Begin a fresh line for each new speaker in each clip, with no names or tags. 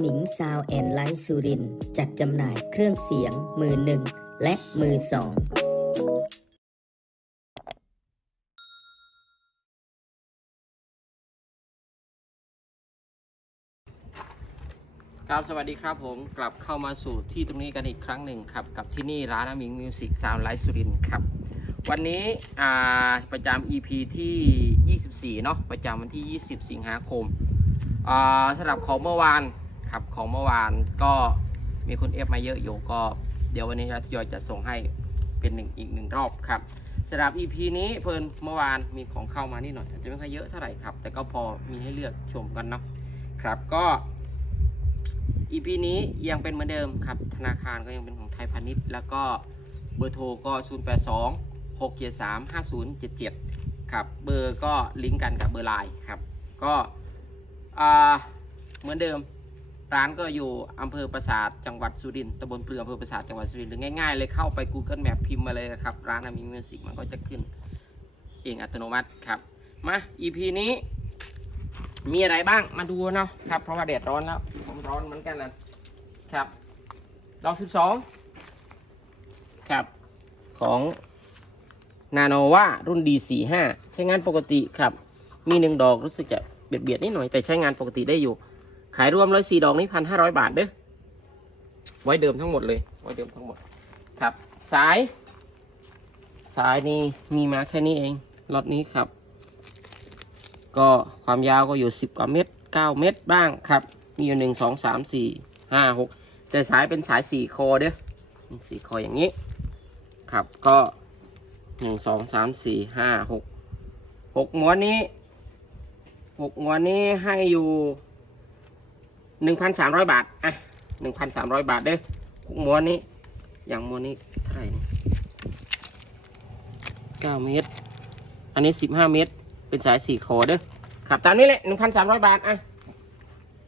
หมิงซาวแอนไลท์สุรินจัดจำหน่ายเครื่องเสียงมือหนึ่งและมือสอง
ครับสวัสดีครับผมกลับเข้ามาสู่ที่ตรงนี้กันอีกครั้งหนึ่งครับ กับที่นี่ร้านอามิงมิวสิกซาวไลฟ์สุรินครับ วันนี้ประจำ EP ที่ 24 เนาะประจำวันที่ 20 สิงหาคมสำหรับของเมื่อวาน ครับของเมื่อวานก็มีคนเอฟมาเยอะอยู่ก็ เดี๋ยววันนี้เราทยอยจะส่งให้เป็นหนึ่งอีกหนึ่งรอบครับสำหรับ EP นี้เพิ่นเมื่อวานมีของเข้ามานิดหน่อยอาจจะไม่ค่อยเยอะเท่าไหร่ครับ แต่ก็พอมีให้เลือกชมกันเนาะครับก็ EP นี้ยังเป็นเหมือนเดิมครับ ธนาคารก็ยังเป็นของไทยพาณิชย์ แล้วก็เบอร์โทรก็ 0 8 2 6 7 3 5 0 7 7 ครับ เบอร์ก็ลิงก์กันกับเบอร์ไลน์ครับ ก็เหมือนเดิม ร้านก็อยู่อำเภอปราสาทจังหวัดสุรินทร์ตำบลเปลืออำเภอปราสาทจังหวัดสุรินทร์หรือง่ายๆเลยเข้าไป Google Map พิมพ์มาเลยครับ ร้านอามีมิวสิกมันก็จะขึ้นเองอัตโนมัติครับ มา EP นี้ มีอะไรบ้างมาดูเนาะครับ เพราะว่าแดดร้อนแล้ว ผมร้อนเหมือนกันนะครับดอกสิบสองครับ ของนาโนวารุ่น D45 ใช้งานปกติครับ มีหนึ่งดอกรู้สึกจะเบียดเบียดๆนิดหน่อยแต่ใช้งานปกติได้อยู่ ขายรวมเลยสี่ดอกนี้พันห้าร้อยบาทเด้อไว้เดิมทั้งหมดเลย ไว้เดิมทั้งหมด ครับ สาย สายนี้มีมาแค่นี้เองล็อตนี้ครับ ก็ความยาวก็อยู่10กว่าเมตร9เมตรบ้างครับ มีอยู่1 2 3 4 5 6แต่สายเป็นสาย4คอเด้อนี่สี่คออย่างนี้ ครับก็1 2 3 4 5 6 6ม้วนนี้6ม้วนนี้ให้อยู่ 1,300บาท อะ1,300บาทเด้อหกม้วนนี้ อย่างม้วนนี้เท่าไหร่9เมตร อันนี้15เมตร เป็นสายสี่โคเด้อครับตามนี้แหละหนึ่งพันสามร้อยบาท อะ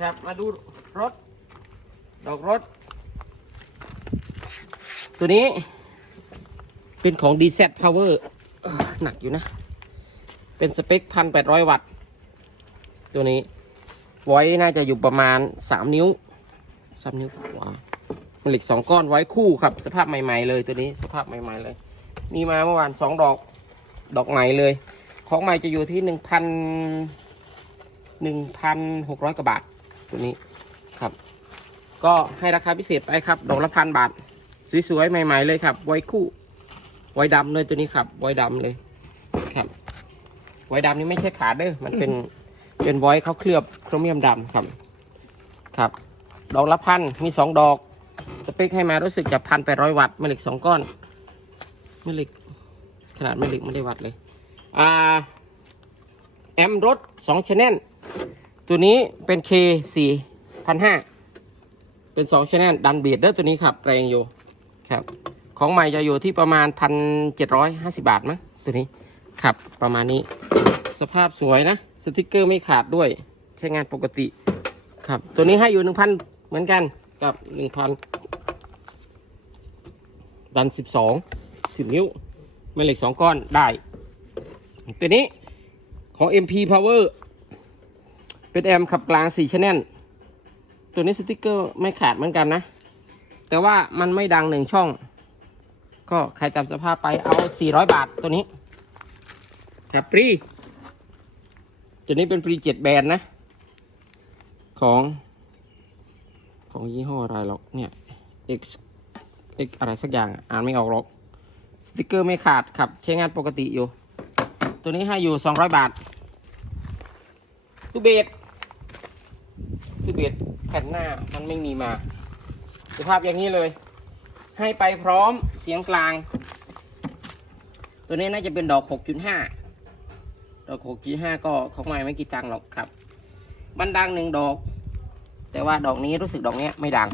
ครับ มาดูรถ ดอกรถ ตัวนี้ เป็นของ DZ Power เอ่อหนักอยู่นะ เป็นสเปคพันแปดร้อยวัตต์ ตัวนี้ ไว้น่าจะอยู่ประมาณสามนิ้วสามนิ้วกว่าผลิตสองก้อนไว้คู่ครับ สภาพใหม่ๆเลยตัวนี้สภาพใหม่ๆเลย มีมาเมื่อวานสองดอกดอกใหม่เลย ของใหม่จะอยู่ที่หนึ่งพันหนึ่งพันหกร้อยกว่าบาทตัวนี้ครับ ก็ให้ราคาพิเศษไปครับดอกละพันบาท สวยๆใหม่ๆเลยครับ ไว้คู่ ไว้ดำเลยตัวนี้ครับ ไว้ดำเลยครับ ไว้ดำนี่ไม่ใช่ขาเด้อมันเป็น เป็นไว้เขาเคลือบโครเมียมดำครับครับ ดอกละพันมีสองดอกสเปคให้มารู้สึกจะพันแปดร้อยวัตต์แม่เหล็กสองก้อนแม่เหล็กขนาดแม่เหล็กไม่ได้วัดเลยอ่าแอมรถสองชแนลตัวนี้เป็น K สี่พันห้าเป็นสองชแนลดันเบียดเด้อตัวนี้ครับแรงอยู่ครับ ของใหม่จะอยู่ที่ประมาณพันเจ็ดร้อยห้าสิบาทมั้งตัวนี้ครับประมาณนี้สภาพสวยนะ สติกเกอร์ไม่ขาดด้วย ใช้งานปกติครับ ตัวนี้ให้อยู่หนึ่งพันเหมือนกันกับหนึ่งพันดันสิบสองสิบนิ้วแม่เหล็กสองก้อนได้ ตัวนี้ของ MP Power เป็นแอมขับกลาง4ชแนลตัวนี้สติกเกอร์ไม่ขาดเหมือนกันนะ แต่ว่ามันไม่ดังหนึ่งช่อง ก็ใครจำสภาพไปเอา 400 บาทตัวนี้ครับปรี ตัวนี้เป็นปรีเจ็ดแบรนด์นะ ของ ของยี่ห้ออะไรหรอกเนี่ย X X อะไรสักอย่างอ่านไม่ออกหรอกสติกเกอร์ไม่ขาดครับ ใช้งานปกติอยู่ ตัวนี้ให้อยู่ 200 บาทตู้เบสตู้เบสแผ่นหน้ามันไม่มีมาสภาพอย่างนี้เลย ให้ไปพร้อมเสียงกลาง ตัวนี้น่าจะเป็นดอก 6.5 ดอก6.5ก็ของใหม่ไม่กี่ตังค์หรอกครับ มันดังหนึ่งดอก แต่ว่าดอกนี้รู้สึกดอกเนี้ยไม่ดัง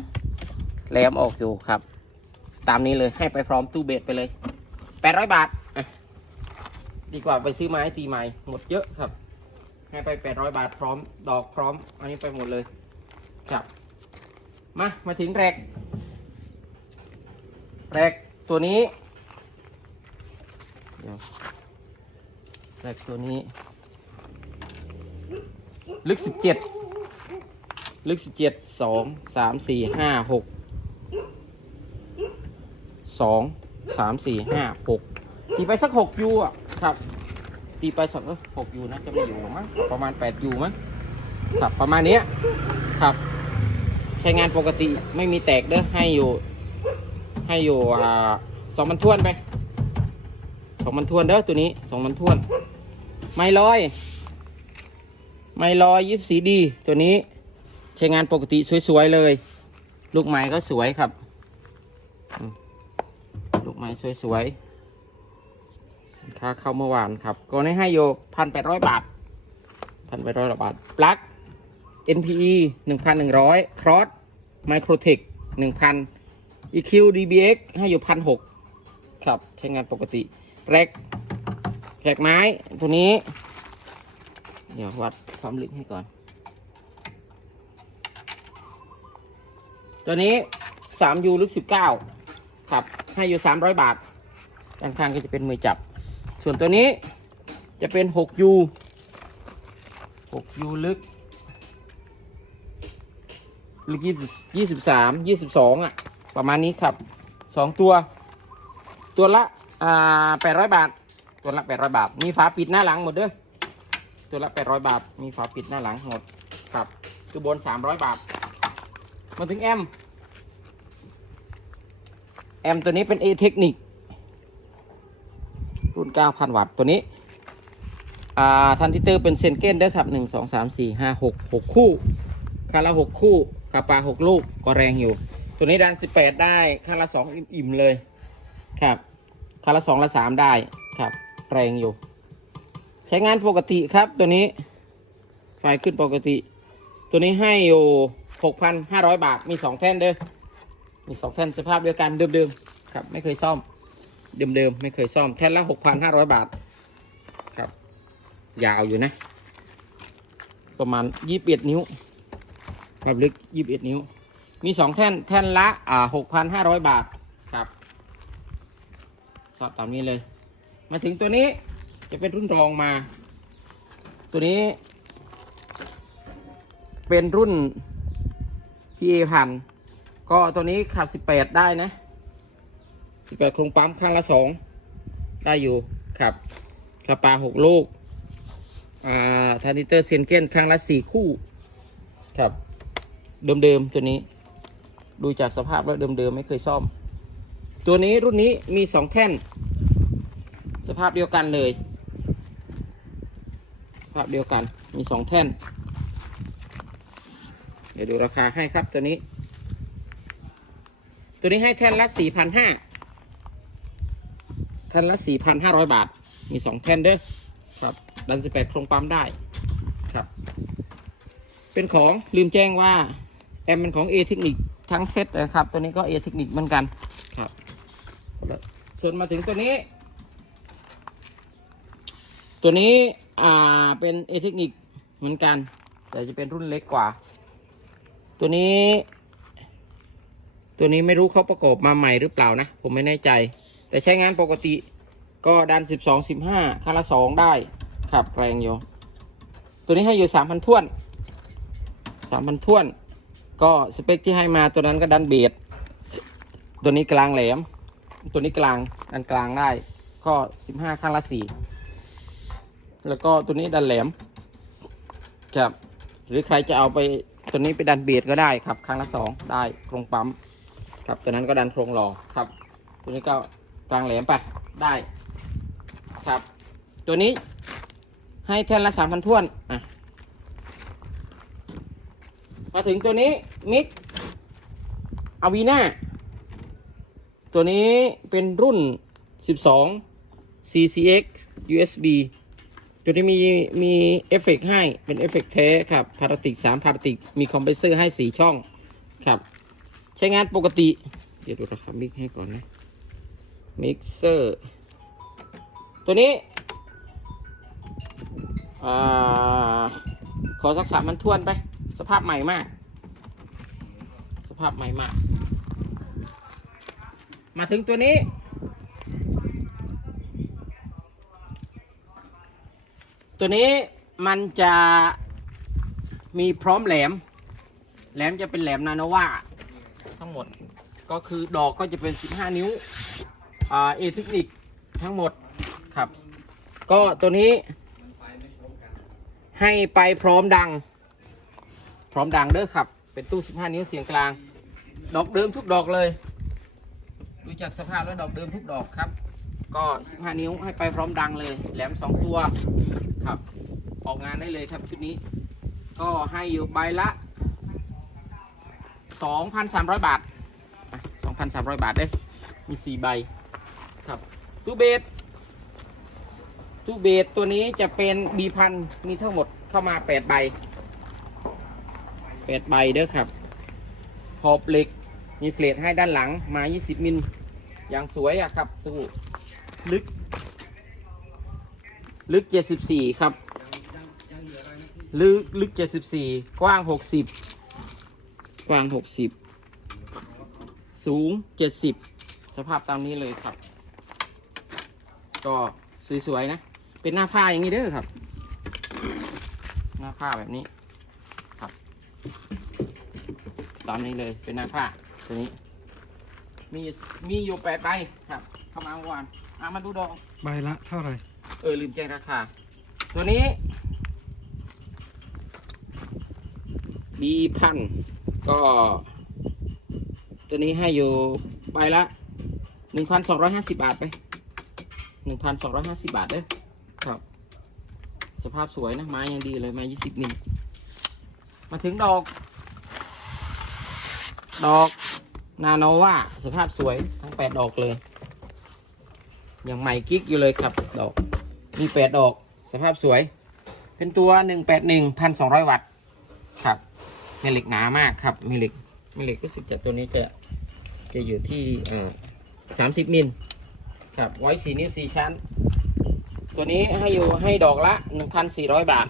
แหลมออกอยู่ครับ ตามนี้เลยให้ไปพร้อมตู้เบสไปเลย800บาทดีกว่าไปซื้อไม้ตีไม้หมดเยอะครับ ให้ไป800บาทพร้อมดอกพร้อม อันนี้ไปหมดเลยครับมามาถึงแรกแรกตัวนี้เดี๋ยว แรกตัวนี้ ลึก17ลึกสิบเจ็ดสองสามสี่ห้าหกสองสามสี่ห้าหกตีไปสักหกยูอะครับตีไปสักหกยูนะจะไม่อยู่หรอมั้งประมาณแปดยูมั้งครับประมาณเนี้ยครับใช้งานปกติไม่มีแตกเด้อให้อยู่ ให้อยู่อ่าสองมันทวนไป สองมันทวนเด้อตัวนี้สองมันทวน ไม่ลอย ไม่ลอยยิบสีดีตัวนี้ใช้งานปกติสวยๆเลย ลูกไม้ก็สวยครับ ลูกไม้สวยๆสินค้าเข้าเมื่อวานครับ ก็ได้ให้โยพันแปดร้อยบาทพันแปดร้อยบาทปลั๊ก NPE หนึ่งพันหนึ่งร้อยครอสไมโครเทคหนึ่งพัน EQ DBX ให้อยู่พันหกครับ ใช้งานปกติ แรกแรกไม้ตัวนี้ เดี๋ยววัดความลึกให้ก่อน ตัวนี้ 3U ลึก19ครับให้อยู่300บาทด้านข้างก็จะเป็นมือจับ ส่วนตัวนี้จะเป็น 6U 6U ลึกลึกยี่สิบสามยี่สิบสองอะ ประมาณนี้ครับสองตัว ตัวละ อ่าแปดร้อยบาท ตัวละแปดร้อยบาท มีฝาปิดหน้าหลังหมดเด้อตัวละแปดร้อยบาท มีฝาปิดหน้าหลังหมดครับตัวบนสามร้อยบาท มาถึงแอม แอมตัวนี้เป็น A เทคนิครุ่น9,000วัตต์ตัวนี้อ่าทันทิเตอร์เป็นเซนเก้นเด้อครับ1 2 3 4 5 6 6คู่คาราหกคู่กาปลาหกลูกก็แรงอยู่ ตัวนี้ดันสิบแปดได้คาราสองอิ่มๆเลยครับ คาราสองละสามได้ครับแรงอยู่ ใช้งานปกติครับตัวนี้ ไฟขึ้นปกติ ตัวนี้ให้อยู่หกพันห้าร้อยบาทมีสองแท่นเด้อมีสองแท่นสภาพเดียวกันเดิมๆครับไม่เคยซ่อมเดิมๆไม่เคยซ่อมแท่นละหกพันห้าร้อยบาทครับ ยาวอยู่นะ ประมาณยี่สิบเอ็ดนิ้วความลึก21นิ้ว มี2แท่นแท่นละอ่า6,500บาท ครับชอบตามนี้เลย มาถึงตัวนี้จะเป็นรุ่นรองมา ตัวนี้ เป็นรุ่น PA พันก็ตัวนี้ขับ 18 ได้นะ 18 โครงปั๊มข้างละ 2 ได้อยู่ครับคาปา 6 ลูก อ่าทานิเตอร์เซนเกนข้างละ 4 คู่ ครับ เดิมๆตัวนี้ ดูจากสภาพแล้วเดิมๆไม่เคยซ่อม ตัวนี้รุ่นนี้มีสองแท่น ภาพเดียวกันเลย สภาพเดียวกัน มีสองแท่น เดี๋ยวดูราคาให้ครับตัวนี้ ตัวนี้ให้แท่นละสี่พันห้าแท่นละสี่พันห้าร้อยบาท มีสองแท่นเด้อครับดันสิบแปดโครงปั๊มได้ครับ เป็นของลืมแจ้งว่าแอมเป็นของ A เทคนิคทั้งเซตนะครับ ตัวนี้ก็ A เทคนิคเหมือนกันครับส่วนมาถึงตัวนี้ ตัวนี้อ่าเป็น A เทคนิคเหมือนกัน แต่จะเป็นรุ่นเล็กกว่า ตัวนี้ ตัวนี้ไม่รู้เขาประกอบมาใหม่หรือเปล่านะ ผมไม่แน่ใจ แต่ใช้งานปกติก็ดัน 12 15คันละ2ได้ครับแรงอยู่ ตัวนี้ให้อยู่ 3,000ท้วนสามพันท้วน ก็สเปคที่ให้มาตัวนั้นก็ดันเบียดตัวนี้กลางแหลม ตัวนี้กลางดันกลางได้ ก็สิบห้าข้งละสี่ แล้วก็ตัวนี้ดันแหลมครับหรือใครจะเอาไปตัวนี้ไปดันเบียดก็ได้ครับข้างละสองได้โครงปั๊มครับตัวนั้นก็ดันโครงหล่อครับ ตัวนี้ก็กลางแหลมไปได้ครับ ตัวนี้ให้แท่นละสามพันท้วนอะมาถึงตัวนี้มิกอาวีนาตัวนี้เป็นรุ่น 12 CCX USB ตัวนี้มีมีเอฟเฟกให้เป็นเอฟเฟกแท้ครับพาราติก3พาราติกมีคอมเพรสเซอร์ให้4ช่องครับ ใช้งานปกติ เดี๋ยวดูราคามิกให้ก่อนนะมิกเซอร์ตัวนี้อ่าขอสักสามมันทวนไป สภาพใหม่มาก สภาพใหม่มาก มาถึงตัวนี้ ตัวนี้มันจะมีพร้อมแหลม แหลมจะเป็นแหลมนาโนวาทั้งหมดก็คือดอกก็จะเป็น 15 นิ้วอ่าเอเทคนิคทั้งหมดครับ ก็ตัวนี้ให้ไปพร้อมดัง พร้อมดังเด้อครับ เป็นตู้ 15 นิ้วเสียงกลาง ดอกเดิมทุกดอกเลยดูจากสภาพแล้วดอกเดิมทุกดอกครับ ก็ 15 นิ้วให้ไปพร้อมดังเลย แหลม 2 ตัว ครับ ออกงานได้เลยครับชุดนี้ ก็ให้อยู่ใบละ 2,300 บาทอะ2,300 บาทเด้มี 4 ใบครับตู้เบสตู้เบสตัวนี้จะเป็นบีพันมีทั้งหมดเข้ามา 8 ใบ 8 ใบเด้อครับขอบเหล็กมีเฟลทให้ด้านหลังมา 20 มิลอย่างสวยอะครับตู้ลึก ลึก 74 ครับ ลึกลึก 74 กว้าง 60 กว้าง 60 สูง 70 สภาพตามนี้เลยครับ ก็สวยๆนะ เป็นหน้าผ้าอย่างนี้เด้อครับ หน้าผ้าแบบนี้ครับ ตามนี้เลยเป็นหน้าผ้าตัวนี้ มีมีอยู่แปดใบครับเข้ามาเมื่อวานอะมาดูดอก
ใบละเท่าไหร่
เออลืมแจ้งราคา ตัวนี้บีพันก็ ตัวนี้ให้อยู่ใบละหนึ่งพันสองร้อยห้าสิบาทไปหนึ่งพันสองร้อยห้าสิบาทเด้อครับ สภาพสวยนะ ไม้ยังดีเลยไม้ยี่สิบมิลมาถึงดอก ดอกนาโนวาสภาพสวยทั้งแปดดอกเลย ยังใหม่กิ๊กอยู่เลยครับดอก มีแปดดอก สภาพสวย เป็นตัวหนึ่งแปดหนึ่งพันสองร้อยวัตต์ครับแม่เหล็กหนามากครับแม่เหล็กแม่เหล็กรู้สึกจะตัวนี้จะจะอยู่ที่เอ่อสามสิบมิลครับไว้สี่นิ้วสี่ชั้น ตัวนี้ให้อยู่ให้ดอกละหนึ่งพันสี่ร้อยบาท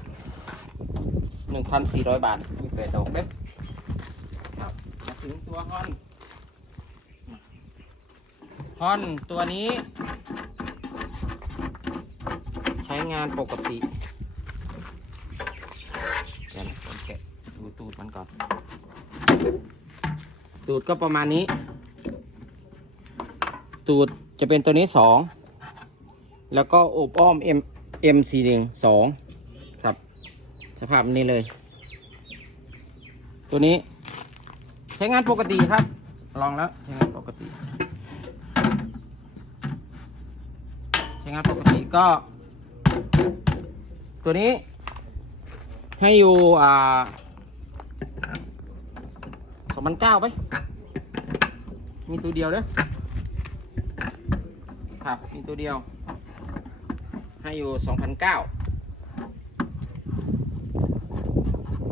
หนึ่งพันสี่ร้อยบาทมีแปดดอกเด้อครับมาถึงตัวฮอนฮอนตัวนี้ ใช้ งานปกติเดี๋ยวนะผมแกะดูตูดมันก่อน ตูดก็ประมาณนี้ ตูดจะเป็นตัวนี้สองแล้วก็โอบอ้อม M M สีหนึ่งสองครับ สภาพนี้เลย ตัวนี้ ใช้งานปกติครับ ลองแล้วใช้งานปกติ ใช้งานปกติก็ ตัวนี้ ให้อยู่อ่าสองพันเก้าไป มีตัวเดียวเด้อครับ มีตัวเดียว ให้อยู่สองพันเก้า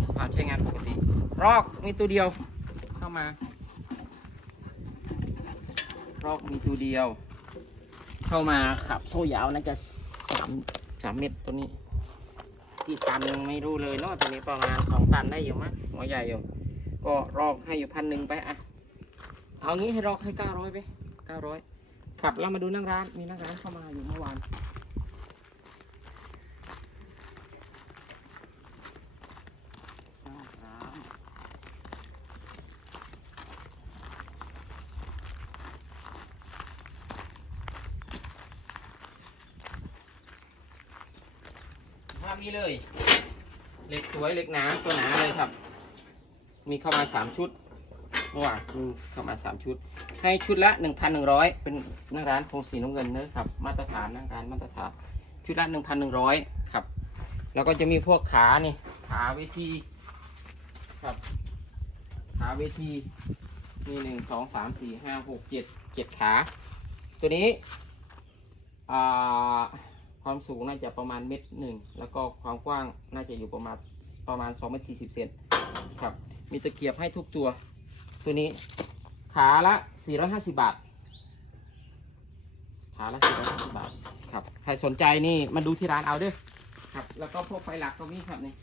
สภาพใช้งานปกติ รอกมีตัวเดียว เข้ามารอกมีตัวเดียว เข้ามาขับโซ่ยาวน่าจะสามสามเมตรตัวนี้ กี่ตันไม่รู้เลยเนาะตัวนี้ประมาณสองตันได้อยู่มั้งหัวใหญ่อยู่ ก็รอกให้อยู่พันหนึ่งไปอะเอางี้ให้รอกให้เก้าร้อยไปเก้าร้อยขับเรามาดูนั่งร้าน มีนั่งร้านเข้ามาอยู่เมื่อวานาพนี้เลย เหล็กสวยเหล็กหนาตัวหนาเลยครับ มีเข้ามาสามชุดเมื่อวานมีเข้ามาสามชุด ให้ชุดละหนึ่งพันหนึ่งร้อยเป็นนั่งร้านพงสีน้ำเงินเนอะครับ มาตรฐานนั่งร้านมาตรฐาน ชุดละหนึ่งพันหนึ่งร้อยครับ แล้วก็จะมีพวกขานี่ขาเวทีครับขาเวทีมีหนึ่งสองสามสี่ห้าหกเจ็ดเจ็ดขา ตัวนี้อ่า ความสูงน่าจะประมาณเมตรหนึ่งแล้วก็ความกว้างน่าจะอยู่ประมาณประมาณ2เมตร40เซนครับมีตะเกียบให้ทุกตัว ตัวนี้ขาละ 450 บาท ขาละ 450 บาทครับใครสนใจนี่มาดูที่ร้านเอาเด้วยครับ แล้วก็พวกไฟหลักก็มีครับนี่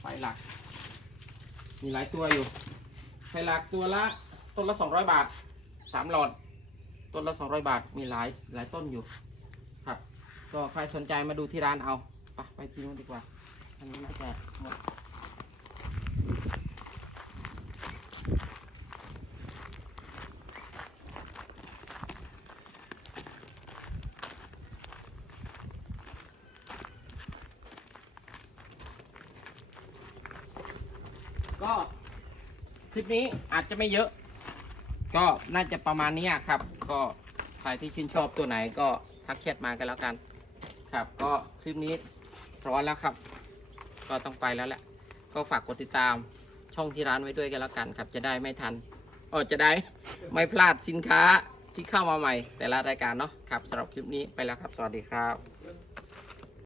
ไฟหลัก มีหลายตัวอยู่ไฟหลักตัวละต้นละ 200 บาท3หลอดต้นละ 200 บาทมีหลายหลายต้นอยู่ ก็ใครสนใจมาดูที่ร้านเอาไปไปทีนู้นดีกว่าอันนี้น่าจะหมดก็คลิปนี้อาจจะไม่เยอะ ก็น่าจะประมาณนี้ครับ ก็ใครที่ชื่นชอบตัวไหนก็ทักแชทมากันแล้วกัน ครับ ก็คลิปนี้ร้อนแล้วครับ ก็ต้องไปแล้วแหละ ก็ฝากกดติดตามช่องที่ร้านไว้ด้วยกันแล้วกันครับ จะได้ไม่ทันเออจะได้ไม่พลาดสินค้าที่เข้ามาใหม่ แต่ละรายการเนาะครับสำหรับคลิปนี้ไปแล้วครับ สวัสดีครับ